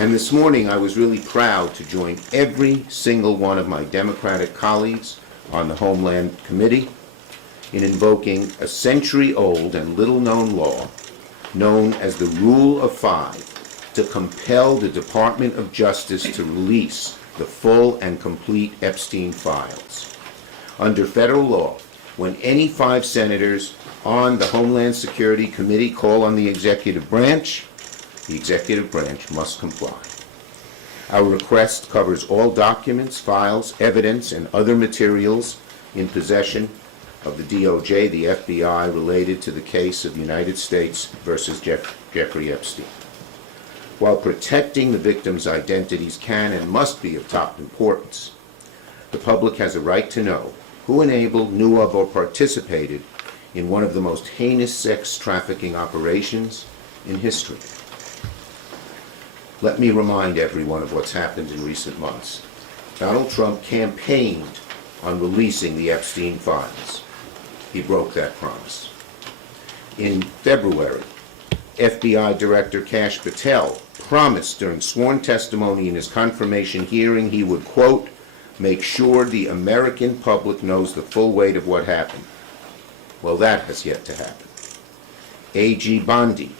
And this morning I was really proud to join every single one of my Democratic colleagues on the Homeland Committee in invoking a century-old and little-known law known as the Rule of Five to compel the Department of Justice to release the full and complete Epstein files. Under federal law, when any 5 senators on the Homeland Security Committee call on the executive branch must comply. Our request covers all documents, files, evidence, and other materials in possession of the DOJ, the FBI, related to the case of United States versus Jeffrey Epstein. While protecting the victims' identities can and must be of top importance, the public has a right to know who enabled, knew of, or participated in one of the most heinous sex trafficking operations in history. Let me remind everyone of what's happened in recent months. Donald Trump campaigned on releasing the Epstein files. He broke that promise. In February, FBI Director Kash Patel promised during sworn testimony in his confirmation hearing he would, quote, make sure the American public knows the full weight of what happened. Well, that has yet to happen. A.G. Bondi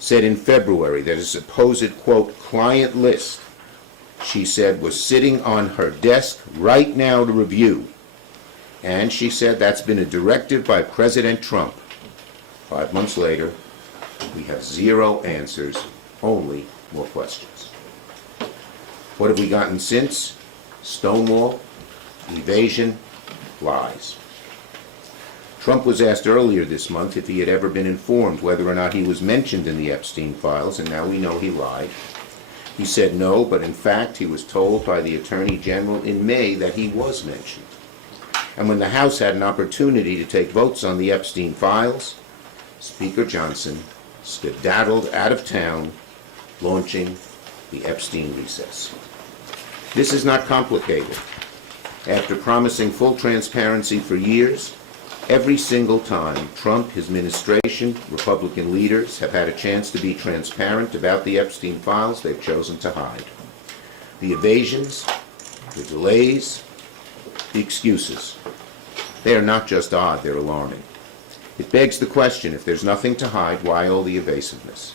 said in February that a supposed, quote, client list, she said, was sitting on her desk right now to review. And she said that's been a directive by President Trump. 5 months later, we have 0 answers, only more questions. What have we gotten since? Stonewall, evasion, lies. Trump was asked earlier this month if he had ever been informed whether or not he was mentioned in the Epstein files, and now we know he lied. He said no, but in fact he was told by the Attorney General in May that he was mentioned. And when the House had an opportunity to take votes on the Epstein files, Speaker Johnson skedaddled out of town, launching the Epstein recess. This is not complicated. After promising full transparency for years, every single time Trump, his administration, Republican leaders have had a chance to be transparent about the Epstein files, they've chosen to hide. The evasions, the delays, the excuses, they are not just odd, they're alarming. It begs the question, if there's nothing to hide, why all the evasiveness?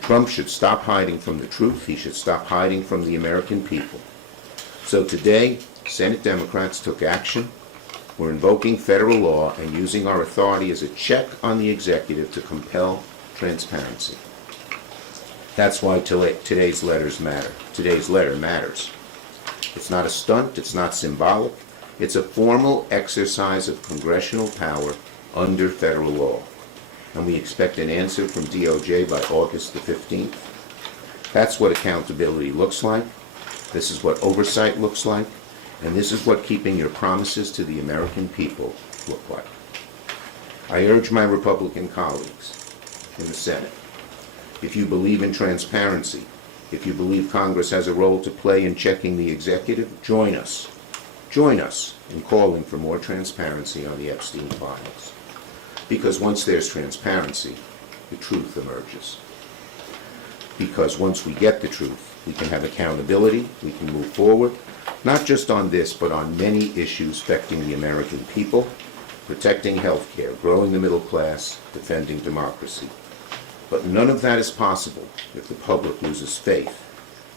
Trump should stop hiding from the truth. He should stop hiding from the American people. So today, Senate Democrats took action. We're invoking federal law and using our authority as a check on the executive to compel transparency. That's why today's letters matter. Today's letter matters. It's not a stunt, it's not symbolic. It's a formal exercise of congressional power under federal law. And we expect an answer from DOJ by August the 15th. That's what accountability looks like. This is what oversight looks like. And this is what keeping your promises to the American people look like. I urge my Republican colleagues in the Senate, if you believe in transparency, if you believe Congress has a role to play in checking the executive, join us. Join us in calling for more transparency on the Epstein files. Because once there's transparency, the truth emerges. Because once we get the truth, we can have accountability, we can move forward, not just on this, but on many issues affecting the American people, protecting health care, growing the middle class, defending democracy. But none of that is possible if the public loses faith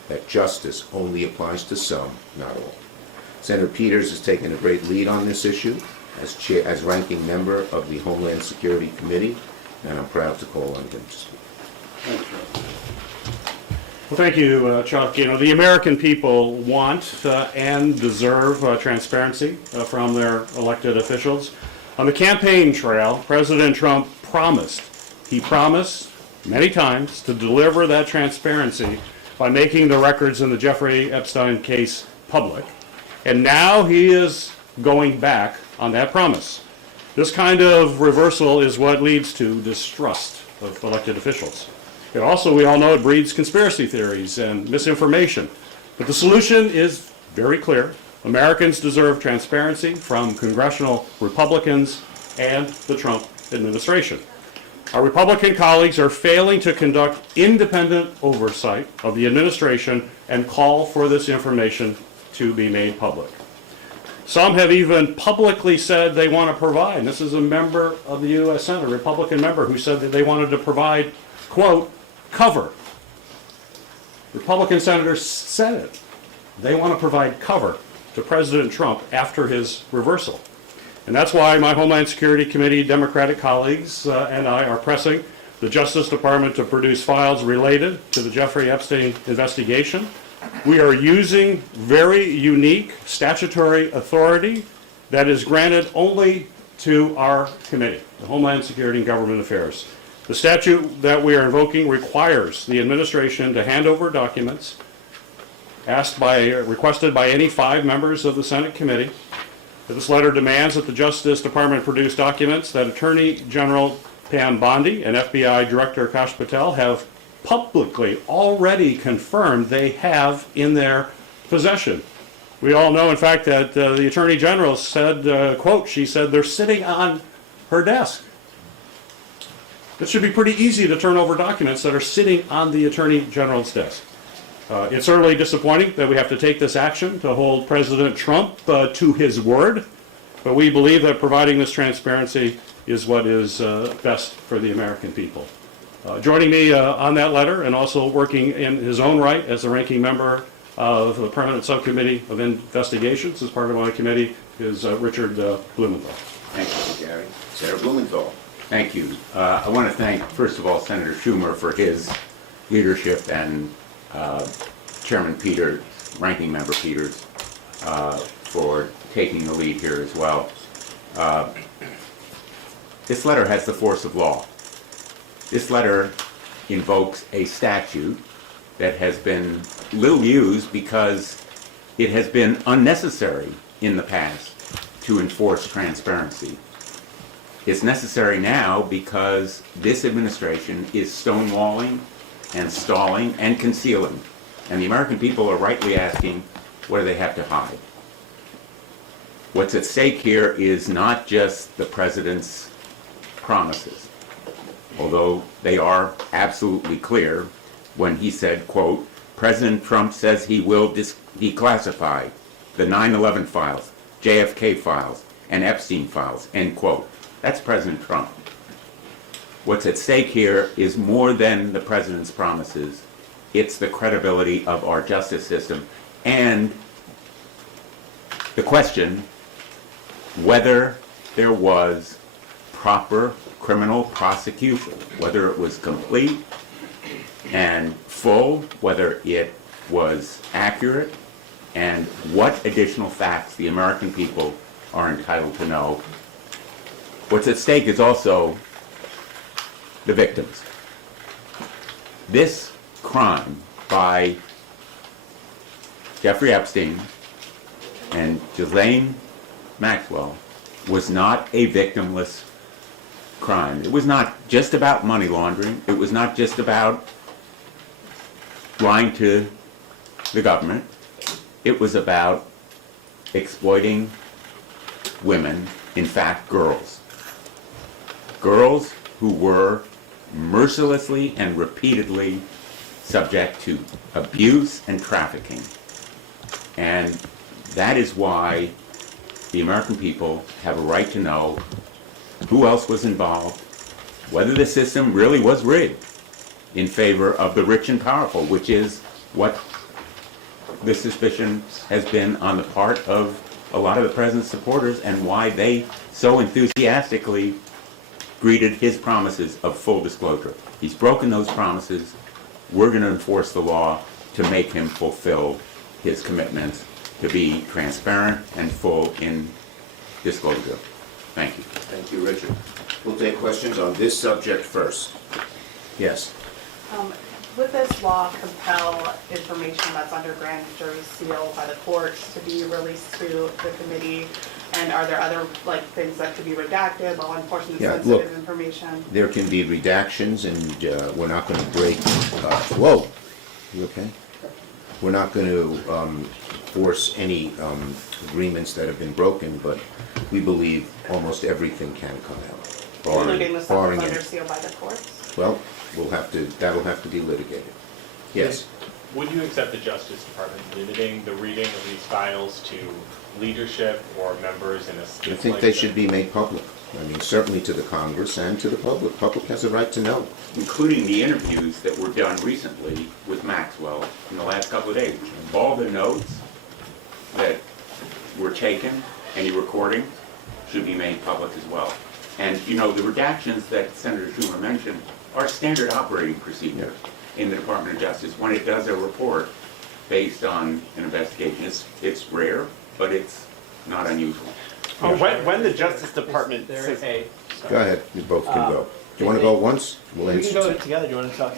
that justice only applies to some, not all. Senator Peters has taken a great lead on this issue as ranking member of the Homeland Security Committee, and I'm proud to call on him to speak. Well, thank you, Chuck. You know, the American people want and deserve transparency from their elected officials. On the campaign trail, President Trump promised many times to deliver that transparency by making the records in the Jeffrey Epstein case public. And now he is going back on that promise. This kind of reversal is what leads to distrust of elected officials. It also, we all know, it breeds conspiracy theories and misinformation. But the solution is very clear. Americans deserve transparency from congressional Republicans and the Trump administration. Our Republican colleagues are failing to conduct independent oversight of the administration and call for this information to be made public. Some have even publicly said they want to provide, and this is a member of the U.S. Senate, a Republican member, who said that they wanted to provide, quote, cover. Republican senators said it. They want to provide cover to President Trump after his reversal. And that's why my Homeland Security Committee Democratic colleagues and I are pressing the Justice Department to produce files related to the Jeffrey Epstein investigation. We are using very unique statutory authority that is granted only to our committee, the Homeland Security and Government Affairs. The statute that we are invoking requires the administration to hand over documents requested by any 5 members of the Senate committee. This letter demands that the Justice Department produce documents that Attorney General Pam Bondi and FBI Director Akash Patel have publicly already confirmed they have in their possession. We all know, in fact, that the Attorney General said, quote, she said, they're sitting on her desk. It should be pretty easy to turn over documents that are sitting on the Attorney General's desk. It's certainly disappointing that we have to take this action to hold President Trump to his word, but we believe that providing this transparency is what is best for the American people. Joining me on that letter and also working in his own right as the ranking member of the Permanent Subcommittee of Investigations as part of my committee is Richard Blumenthal. Thank you, Gary. Senator Blumenthal. Thank you. I want to thank, first of all, Senator Schumer for his leadership and Chairman Peters, Ranking Member Peters, for taking the lead here as well. This letter has the force of law. This letter invokes a statute that has been little used because it has been unnecessary in the past to enforce transparency. It's necessary now because this administration is stonewalling and stalling and concealing. And the American people are rightly asking, what do they have to hide? What's at stake here is not just the president's promises, although they are absolutely clear when he said, quote, President Trump says he will declassify the 9/11 files, JFK files, and Epstein files, end quote. That's President Trump. What's at stake here is more than the president's promises. It's the credibility of our justice system and the question whether there was proper criminal prosecution, whether it was complete and full, whether it was accurate, and what additional facts the American people are entitled to know. What's at stake is also the victims. This crime by Jeffrey Epstein and Ghislaine Maxwell was not a victimless crime. It was not just about money laundering. It was not just about lying to the government. It was about exploiting women, in fact, girls. Girls who were mercilessly and repeatedly subject to abuse and trafficking. And that is why the American people have a right to know who else was involved, whether the system really was rigged in favor of the rich and powerful, which is what the suspicion has been on the part of a lot of the president's supporters and why they so enthusiastically greeted his promises of full disclosure. He's broken those promises. We're going to enforce the law to make him fulfill his commitments to be transparent and full in disclosure. Thank you. Thank you, Richard. We'll take questions on this subject first. Yes. Would this law compel information that's under grand jury seal by the courts to be released to the committee? And are there other things that could be redacted, law enforcement sensitive information? There can be redactions, and we're not going to break. Whoa, you okay? We're not going to force any agreements that have been broken, but we believe almost everything can come out. Including the stuff barring that's any. under seal by the courts? Well, that'll have to be litigated. Yes, Would you accept the Justice Department limiting the reading of these files to leadership or members in a I state think like they this? should be made public. I mean, certainly to the Congress and to the public. Public has a right to know. Including the interviews that were done recently with Maxwell in the last couple of days. All the notes that were taken, any recording, should be made public as well. And, you know, the redactions that Senator Schumer mentioned are standard operating procedures in the Department of Justice when it does a report based on an investigation. It's rare, but it's not unusual. When the Justice Department says, hey, Go ahead, you both can go. Do you want to go once? We'll We can go answer. together. Do you want to talk?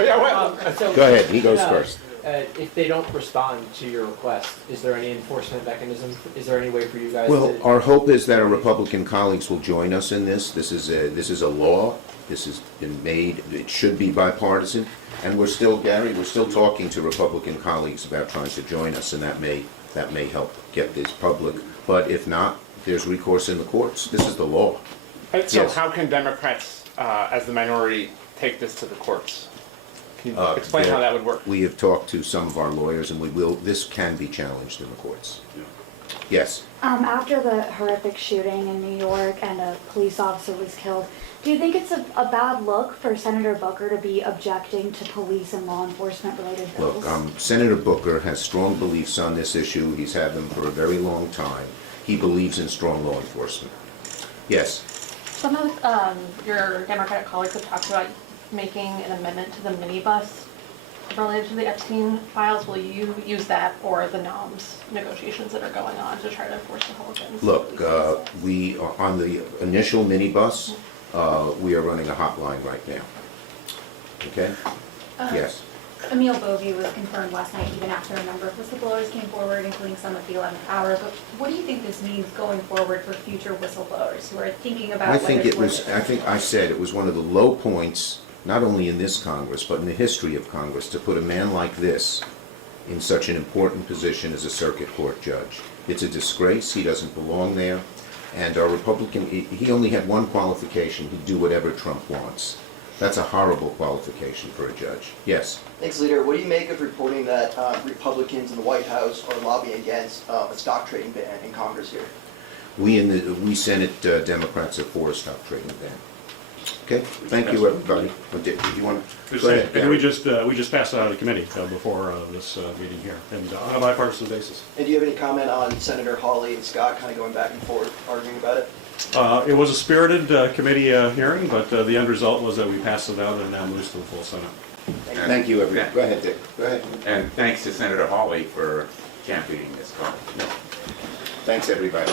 yeah, well, Go ahead, he goes first. If they don't respond to your request, is there any enforcement mechanism? Is there any way for you guys Well, to? our hope is that our Republican colleagues will join us in this. This is a law. This has been made, it should be bipartisan. And we're still, Gary, we're still talking to Republican colleagues about trying to join us, and that may help get this public. But if not, there's recourse in the courts. This is the law. so Yes. how can Democrats, as the minority, take this to the courts? Can you explain how that would work? We have talked to some of our lawyers, and this can be challenged in the courts. Yes. After the horrific shooting in New York and a police officer was killed, do you think it's a bad look for Senator Booker to be objecting to police and law enforcement related bills? Look, Senator Booker has strong beliefs on this issue. He's had them for a very long time. He believes in strong law enforcement. Yes. Some of your Democratic colleagues have talked about making an amendment to the minibus related to the Epstein files. Will you use that or the NOMS negotiations that are going on to try to force Republicans? Look, we are on the initial minibus, we are running a hotline right now. Okay? Yes. Emil Bovey was confirmed last night, even after a number of whistleblowers came forward, including some at the 11th hour. But what do you think this means going forward for future whistleblowers who are thinking about I think whether it it's was, worth I think I said it was one of the low points, not only in this Congress, but in the history of Congress, to put a man like this in such an important position as a circuit court judge. It's a disgrace. He doesn't belong there. And our Republican, he only had one qualification: he'd do whatever Trump wants. That's a horrible qualification for a judge. Yes. Thanks, Leader. What do you make of reporting that Republicans in the White House are lobbying against a stock trading ban in Congress here? We Senate Democrats are for a stock trading ban. Okay, thank you, everybody. Did you want to? Go ahead, And Gary. we just passed it out of committee before this meeting here, and on a bipartisan basis. And do you have any comment on Senator Hawley and Scott kind of going back and forth arguing about it? It was a spirited committee hearing, but the end result was that we passed it out and now moves to the full Senate. Thank you, everybody. Go ahead, Dick. Go ahead. And thanks to Senator Hawley for championing this cause. Thanks, everybody.